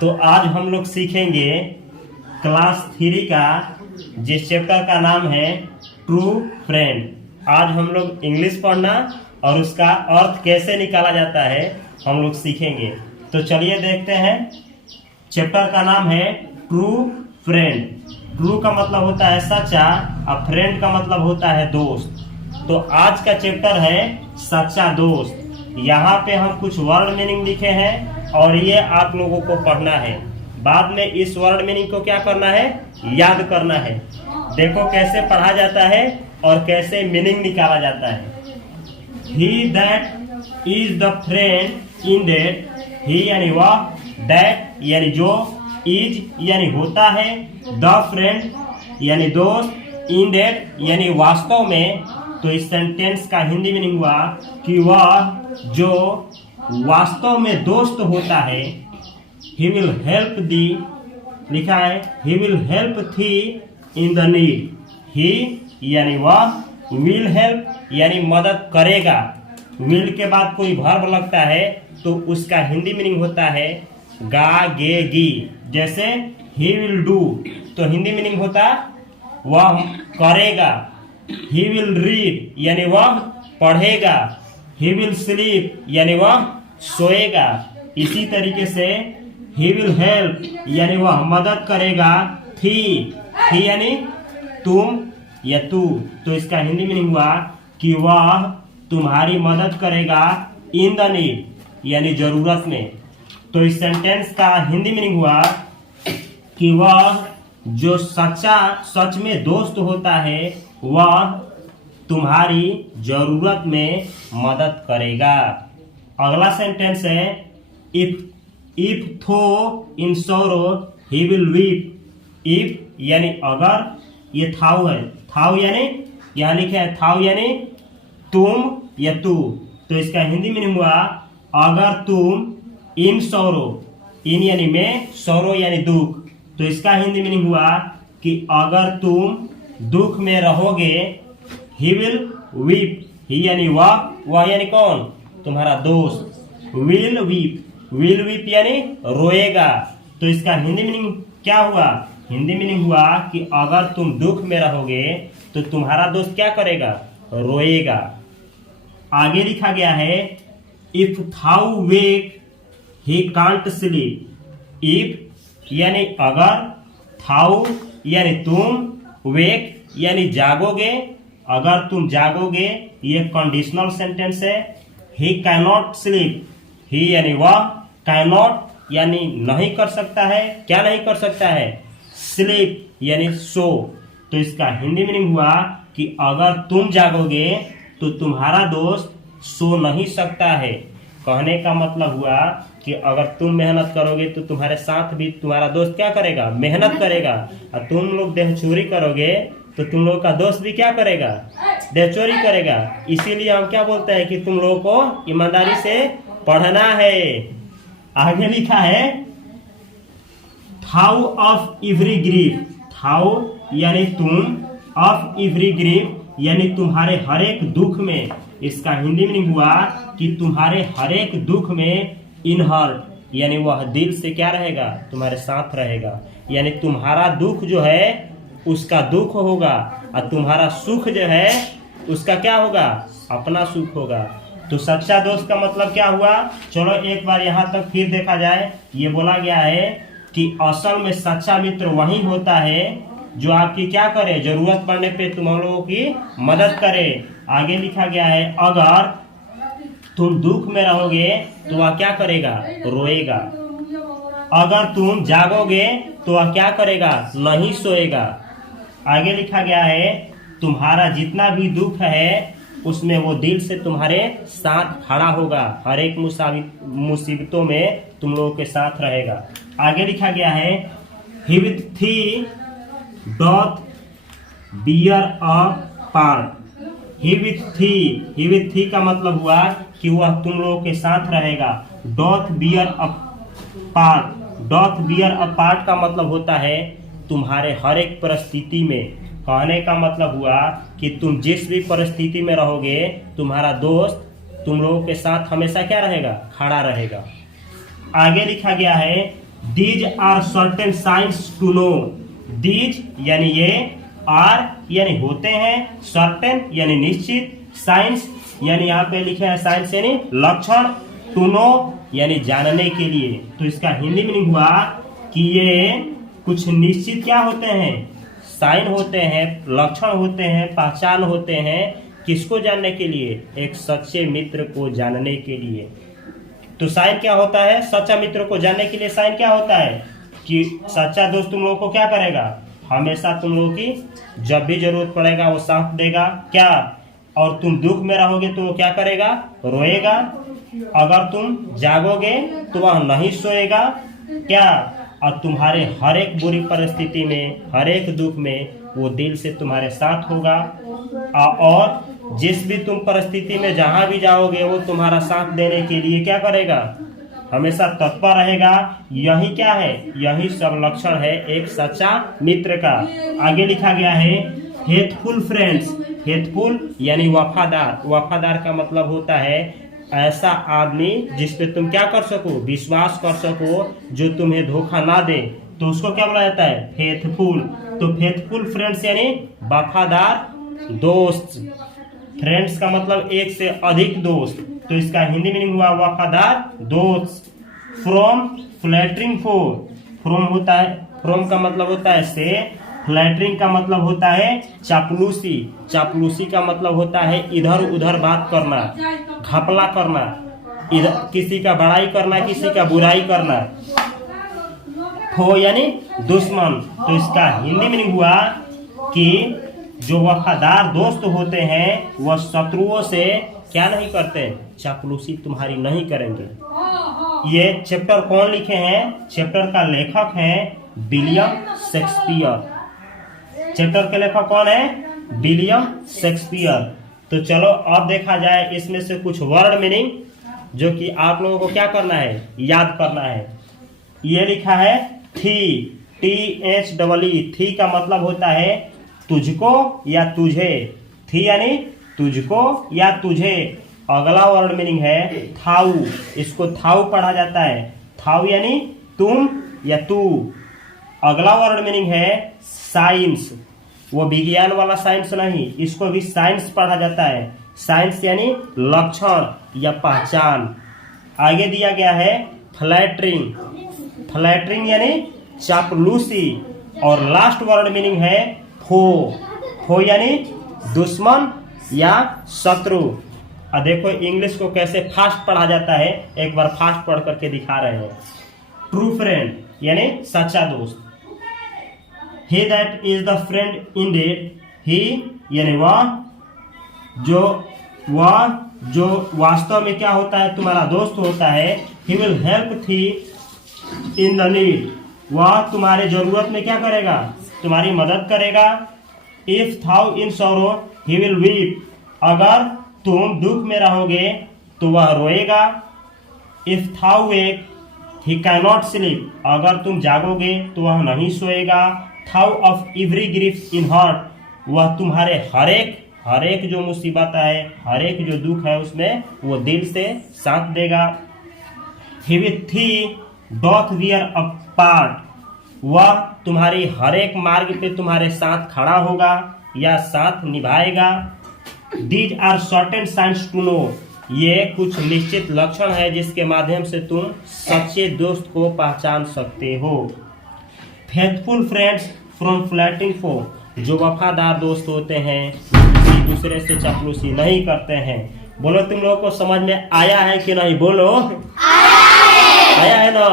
तो आज हम लोग सीखेंगे क्लास 3 का जिस चैप्टर का नाम है ट्रू फ्रेंड। आज हम लोग इंग्लिश पढ़ना और उसका अर्थ कैसे निकाला जाता है हम लोग सीखेंगे। तो चलिए देखते हैं। चैप्टर का नाम है ट्रू फ्रेंड। ट्रू का मतलब होता है सच्चा और फ्रेंड का मतलब होता है दोस्त। तो आज का चैप्टर है सच्चा दोस्त। यहाँ पे हम कुछ वर्ड मीनिंग लिखे हैं और ये आप लोगों को पढ़ना है। बाद में इस वर्ड मीनिंग को क्या करना है, याद करना है। देखो कैसे पढ़ा जाता है और कैसे मीनिंग निकाला जाता है। He that is the friend in that, he यानी वह, that यानी जो, is यानी होता है, the friend यानी दोस्त, in that यानी वास्तव में। तो इस सेंटेंस का हिंदी मीनिंग हुआ कि वह जो वास्तव में दोस्त होता है, he will help thee, लिखा है he will help thee in the need। he यानी वह, will help यानी मदद करेगा। will के बाद कोई वर्ब लगता है तो उसका हिंदी मीनिंग होता है गा गे गी। जैसे he will do तो हिंदी मीनिंग होता वह करेगा। he will read यानी वह पढ़ेगा। he will sleep यानी वह सोएगा। इसी तरीके से he will help यानी वह मदद करेगा। थी यानी तुम या तू। तो इसका हिंदी मीनिंग हुआ कि वह तुम्हारी मदद करेगा इन द नीड यानी जरूरत में। तो इस सेंटेंस का हिंदी मीनिंग हुआ कि वह जो सच में दोस्त होता है वह तुम्हारी जरूरत में मदद करेगा। अगला सेंटेंस है इफ थो इन सोरो ही विल वीप। इफ यानी अगर, ये थाउ है, थाउ यानी यहाँ लिखे है थाउ यानी तुम या तू। तो इसका हिंदी मीनिंग हुआ अगर तुम इन सोरो, इन यानी में, सोरो यानी दुख। तो इसका हिंदी मीनिंग हुआ कि अगर तुम दुख में रहोगे, ही विल वीप, ही यानी वह यानी कौन, तुम्हारा दोस्त। विल वीप यानी रोएगा। तो इसका हिंदी मीनिंग क्या हुआ, हिंदी मीनिंग हुआ कि अगर तुम दुख में रहोगे तो तुम्हारा दोस्त क्या करेगा, रोएगा। आगे लिखा गया है if thou wake he can't sleep. If यानी अगर, थाउ यानी तुम, वेक यानी जागोगे। अगर तुम जागोगे, ये कंडीशनल सेंटेंस है। ही कैनॉट स्लीप, ही यानी वह, कैनॉट यानी नहीं कर सकता है। क्या नहीं कर सकता है, स्लीप यानी सो। तो इसका हिंदी मीनिंग हुआ कि अगर तुम जागोगे तो तुम्हारा दोस्त सो नहीं सकता है। कहने का मतलब हुआ कि अगर तुम मेहनत करोगे तो तुम्हारे साथ भी तुम्हारा दोस्त क्या करेगा, मेहनत करेगा। और तुम लोग देहचोरी करोगे तो तुम लोग का दोस्त भी क्या करेगा, देहचोरी करेगा। इसीलिए हम क्या बोलते हैं कि तुम लोगों को ईमानदारी से पढ़ना है। आगे लिखा है थाउ ऑफ एवरी ग्रीफ। थाउ यानी तुम, ऑफ एवरी ग्रीफ यानी तुम्हारे हर एक दुख में। इसका हिंदी मीनिंग हुआ कि तुम्हारे हर एक दुख में इन हार्ट यानी वह दिल से क्या रहेगा, तुम्हारे साथ रहेगा। यानी तुम्हारा दुख जो है उसका दुख होगा और तुम्हारा सुख जो है उसका क्या होगा, अपना सुख होगा। तो सच्चा दोस्त का मतलब क्या हुआ, चलो एक बार यहाँ तक फिर देखा जाए। ये बोला गया है कि असल में सच्चा मित्र वही होता है जो आपकी क्या करे, जरूरत पड़ने पे तुम लोगों की मदद करे। आगे लिखा गया है अगर तुम दुख में रहोगे तो वह क्या करेगा, रोएगा। अगर तुम जागोगे तो वह क्या करेगा, नहीं सोएगा। आगे लिखा गया है तुम्हारा जितना भी दुख है उसमें वो दिल से तुम्हारे साथ खड़ा होगा। हर एक मुसीबतों में तुम लोगों के साथ रहेगा। आगे लिखा गया है ही विथ थी doth bear a part. He with थी का मतलब हुआ कि वह तुम लोगों के साथ रहेगा। डॉथ बियर अ पार्ट का मतलब होता है तुम्हारे हर एक परिस्थिति में। कहने का मतलब हुआ कि तुम जिस भी परिस्थिति में रहोगे तुम्हारा दोस्त तुम लोगों के साथ हमेशा क्या रहेगा, खड़ा रहेगा। आगे लिखा गया है these are certain science to know. These यानी ये, आर यानी होते हैं, सर्टेन यानी निश्चित, साइंस यानी यहाँ पे लिखे हैं साइंस यानी लक्षण, टू नो यानी जानने के लिए। तो इसका हिंदी मीनिंग हुआ कि ये कुछ निश्चित क्या होते हैं, साइन होते हैं, लक्षण होते हैं, पहचान होते हैं। किसको जानने के लिए? एक सच्चे मित्र को जानने के लिए। तो साइन क्या होता है? सच्चा मित्र को जानने के लिए साइन क्या होता है कि सच्चा दोस्त तुम लोगों को क्या करेगा, हमेशा तुम लोगों की जब भी जरूरत पड़ेगा वो साथ देगा क्या, और तुम दुख में रहोगे तो वो क्या करेगा, रोएगा। अगर तुम जागोगे तो वह नहीं सोएगा क्या, और तुम्हारे हर एक बुरी परिस्थिति में, हर एक दुख में वो दिल से तुम्हारे साथ होगा। और जिस भी तुम परिस्थिति में जहां भी जाओगे वो तुम्हारा साथ देने के लिए क्या करेगा, हमेशा तत्पर रहेगा। यही क्या है, यही सब लक्षण है एक सच्चा मित्र का। आगे लिखा गया है फेथफुल फ्रेंड्स। फेथफुल यानी वफादार। वफादार का मतलब होता है ऐसा आदमी जिस पे तुम क्या कर सको, विश्वास कर सको, जो तुम्हें धोखा ना दे, तो उसको क्या बोला जाता है, फेथफुल। तो फेथफुल फ्रेंड्स यानी वफादार दोस्त। फ्रेंड्स का मतलब एक से अधिक दोस्त, तो इसका हिंदी मीनिंग हुआ वफादार दोस्त। From flattering four. फ्रॉम होता है, फ्रॉम का मतलब होता है से, फ्लैटरिंग का मतलब होता है चापलूसी। चापलूसी का मतलब होता है इधर उधर बात करना, घपला करना, इधर किसी का बड़ाई करना, किसी का बुराई करना। फो यानी दुश्मन। तो इसका हिंदी मीनिंग हुआ कि जो वफादार दोस्त होते हैं वह शत्रुओं से क्या नहीं करते, चापलूसी तुम्हारी नहीं करेंगे। ये चैप्टर कौन लिखे हैं? चैप्टर का लेखक है विलियम शेक्सपियर। चैप्टर के लेखक कौन है? William Shakespeare. तो चलो अब देखा जाए इसमें से कुछ वर्ड मीनिंग जो कि आप लोगों को क्या करना है, याद करना है। ये लिखा है थी, THEE। थी का मतलब होता है तुझको या तुझे। थी यानी तुझको या तुझे। अगला वर्ड मीनिंग है थाऊ। इसको थाऊ पढ़ा जाता है। थाऊ यानी तुम या तू। अगला वर्ड मीनिंग है साइंस। वो विज्ञान वाला साइंस नहीं, इसको भी साइंस पढ़ा जाता है। साइंस यानी लक्षण या पहचान। आगे दिया गया है फ्लैटरिंग। फ्लैटरिंग यानी चापलूसी। और लास्ट वर्ड मीनिंग है फो। फो यानी दुश्मन या शत्रु। अब देखो इंग्लिश को कैसे फास्ट पढ़ा जाता है, एक बार फास्ट पढ़ करके दिखा रहे हैं। ट्रू फ्रेंड यानी सच्चा दोस्त। He that is the friend indeed। ही यानी वह जो वास्तव में क्या होता है, तुम्हारा दोस्त होता है। He will help thee in the need। वह तुम्हारे जरूरत में क्या करेगा, तुम्हारी मदद करेगा। If thou in sorrow he will weep। अगर तुम दुख में रहोगे तो वह रोएगा। If thou wake he cannot sleep। अगर तुम जागोगे तो वह नहीं सोएगा। Thou of every grief in heart। वह तुम्हारे हर एक जो मुसीबत है, हर एक जो दुख है उसमें वो दिल से साथ देगा। He with thee doth wear apart। वह तुम्हारी हर एक मार्ग पे तुम्हारे साथ खड़ा होगा या साथ निभाएगा। These are certain signs to know। ये कुछ निश्चित लक्षण है जिसके माध्यम से तुम सच्चे दोस्त को पहचान सकते हो। Faithful friends from flattering foe. जो वफादार दोस्त होते हैं किसी दूसरे से चापलूसी नहीं करते हैं। बोलो तुम लोगों को समझ में आया है कि नहीं? बोलो आया है ना?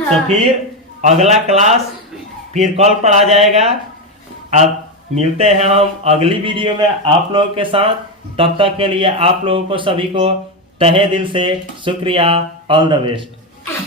तो फिर अगला क्लास फिर कल पढ़ा जाएगा। अब मिलते हैं हम अगली वीडियो में आप लोगों के साथ। तब तक के लिए आप लोगों को सभी को तहे दिल से शुक्रिया। All the best.